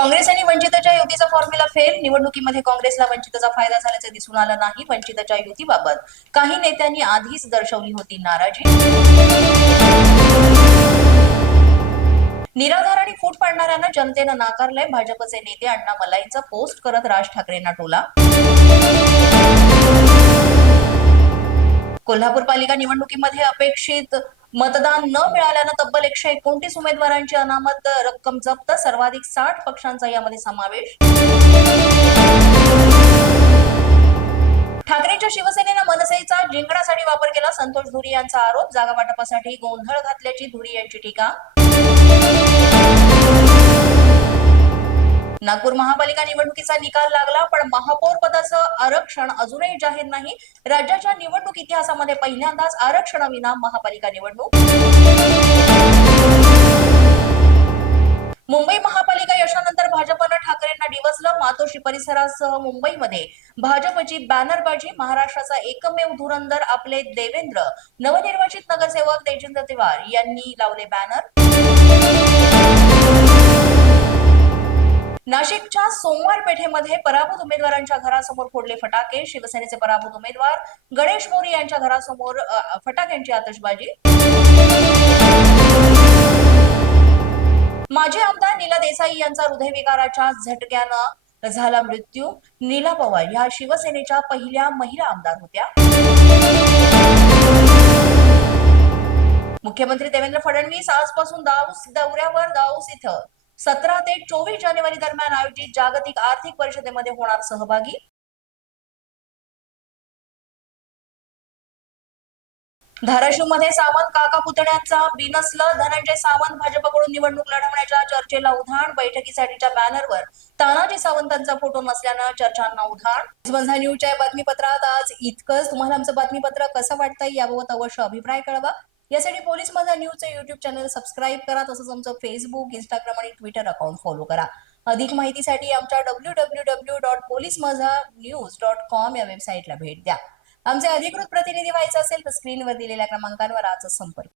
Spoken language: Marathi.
काँग्रेस आणि वंचितच्या युतीचा फॉर्म्युला फेल. निवडणुकीमध्ये काँग्रेसला वंचितचा फायदा झाल्याचे दिसून आलं नाही. वंचितच्या युतीबाबत काही नेत्यांनी आधीच दर्शवली होती नाराजी. निराधार आणि फूट पाडणाऱ्यांना जनतेनं नाकारलंय. भाजपचे नेते अण्णा मलाईंचा पोस्ट करत राज ठाकरेंना टोला. कोल्हापूर पालिका निवडणुकीमध्ये अपेक्षित मतदान न मिळाल्यानं तब्बल 129 उमेदवारांची अनामत रक्कम जप्त. सर्वाधिक 60 पक्षांचा यामध्ये समावेश. ठाकरेंच्या शिवसेनेनं मनसेचा जिंकण्यासाठी वापर केला. संतोष धुरी यांचा आरोप. जागा वाटपासाठी गोंधळ घातल्याची धुरी यांची टीका. नागपूर महापालिका निवडणुकीचा निकाल लागला, पण महापौर पदाचं आरक्षण अजूनही जाहीर नाही. राज्याच्या निवडणूक इतिहासामध्ये पहिल्यांदाच आरक्षणाविना महापालिका निवडणूक. मुंबई महापालिका यशानंतर भाजपनं ठाकरेंना डिवचलं. मातोश्री परिसरासह मुंबईमध्ये भाजपची बॅनरबाजी. महाराष्ट्राचा एकमेव धुरंधर आपले देवेंद्र. नवनिर्वाचित नगरसेवक तेजिंद्र तिवार यांनी लावले बॅनर. नाशिकच्या सोमवार पेठेमध्ये पराभूत उमेदवारांच्या घरासमोर फोडले फटाके. शिवसेनेचे पराभूत उमेदवार गणेश मोरे यांच्या घरासमोर फटाक्यांची आतषबाजी. माजी आमदार नीला देसाई यांचा हृदयविकाराच्या झटक्यानं झाला मृत्यू. नीला पवार ह्या शिवसेनेच्या पहिल्या महिला आमदार होत्या. मुख्यमंत्री देवेंद्र फडणवीस आजपासून दाऊस दौऱ्यावर. दाऊस इथं 17 ते 24 जानेवारी दरम्यान आयोजित जागतिक आर्थिक परिषदेमध्ये होणार सहभागी. धाराशिवमध्ये सावंत काका पुतण्यांचा बिनसलं. धनंजय सावंत भाजपकडून निवडणूक लढवण्याच्या चर्चेला उधाण. बैठकीसाठीच्या बॅनरवर तानाजी सावंतांचा फोटो नसल्यानं चर्चांना उधाण. माझा न्यूजच्या या बातमीपत्रात आज इतकंच. तुम्हाला आमचं बातमीपत्र कसं वाटतंय याबाबत अवश्य अभिप्राय कळवा. यासाठी पोलीस माझा न्यूजचं युट्यूब चॅनल सबस्क्राईब करा. तसंच आमचं फेसबुक, इंस्टाग्राम आणि ट्विटर अकाउंट फॉलो करा. अधिक माहितीसाठी आमच्या www.policemazanews.com या वेबसाईटला भेट द्या. आमचे अधिकृत प्रतिनिधी व्हायचे असेल तर स्क्रीनवर दिलेल्या क्रमांकावर आजच संपर्क